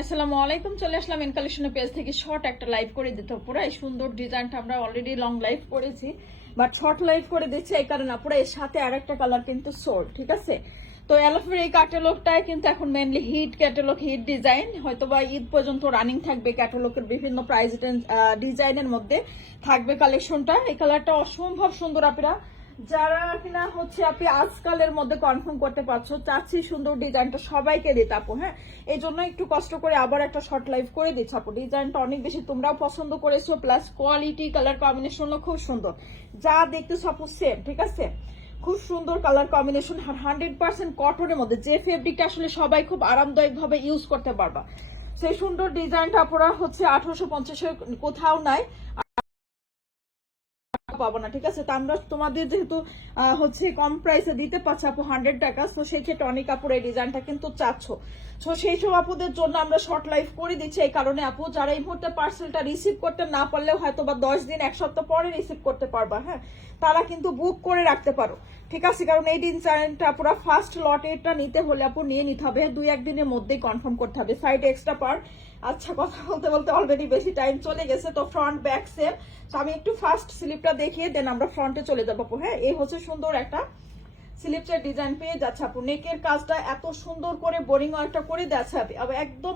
আসসালামু আলাইকুম, চলে আসলাম ইন কালেকশনের পেজ থেকে শর্ট একটা লাইভ করে দিতে। পুরো এই সুন্দর ডিজাইনটা আমরা অলরেডি লং লাইভ করেছি, বাট শর্ট লাইভ করে দিচ্ছি এই কারণে পুরো এর সাথে আরেকটা কালার কিন্তু সোল্ড, ঠিক আছে। তো এলফের এই ক্যাটালগটাই কিন্তু এখন mainly hit catalogue, hit design, হয়তোবা ঈদ পর্যন্ত রানিং থাকবে। ক্যাটালগের বিভিন্ন প্রাইস ডিজাইনের মধ্যে থাকবে কালেকশনটা। এই কালারটা অসম্ভব সুন্দর। আপনারা যারা কিনা হচ্ছে আপনি আজকালের মধ্যে কনফার্ম করতে পারছো, চাচ্ছি সুন্দর ডিজাইনটা সবাইকে দিতে আপু। হ্যাঁ, এই জন্য একটু কষ্ট করে আবার একটা শর্ট লাইভ করে দিচ্ছি আপু। ডিজাইনটা অনেক বেশি তোমরাও পছন্দ করেছো, প্লাস কোয়ালিটি কালার কম্বিনেশনও খুব সুন্দর। যা দেখতেছো আপু সেম, ঠিক আছে। খুব সুন্দর কালার কম্বিনেশন, 100% কটনের মধ্যে, যে ফেব্রিকটা আসলে সবাই খুব আরামদায়ক ভাবে ইউজ করতে পারবা। সেই সুন্দর ডিজাইনটা আপুরা হচ্ছে 1850 কোথাও নাই, পাবো না, ঠিক আছে। তো আমরা তোমাদের যেহেতু হচ্ছে কম প্রাইসে দিতে পারছি আপু 100 টাকা, তো সেই ক্ষেত্রে অনেক আপুর এই ডিজাইনটা কিন্তু চাচ্ছ। তো সেই সব আপুদের জন্য আমরা শর্ট লাইভ করে দিচ্ছি এই কারণে আপু, যারা এই মুহূর্তে পার্সেলটা রিসিভ করতে না পারলেও হয়তো বা 10 দিন 1 সপ্তাহ পরে রিসিভ করতে পারবা, হ্যাঁ, তারা কিন্তু বুক করে রাখতে পারো, ঠিক আছে। কারণ এই ডিজাইনটা পুরো ফার্স্ট লটে এটা নিতে হলে আপু নিয়ে নিতে হবে, 2-1 দিনের মধ্যেই কনফার্ম করতে হবে। সাইডে এক্সট্রা পার। আচ্ছা, কথা বলতে বলতে অলরেডি বেশি টাইম চলে গেছে। তো ফ্রন্ট ব্যাক সেম। তো আমি একটু ফার্স্ট স্লিপটা দেখিয়ে দেন আমরা ফ্রন্টে চলে যাবো আপু। হ্যাঁ, এই হচ্ছে সুন্দর একটা স্লিপসের ডিজাইন পেয়ে যাচ্ছে আপু। নেকের কাজটা এত সুন্দর করে বোরিং ওয়ার্কটা করে দেওয়া আছে একদম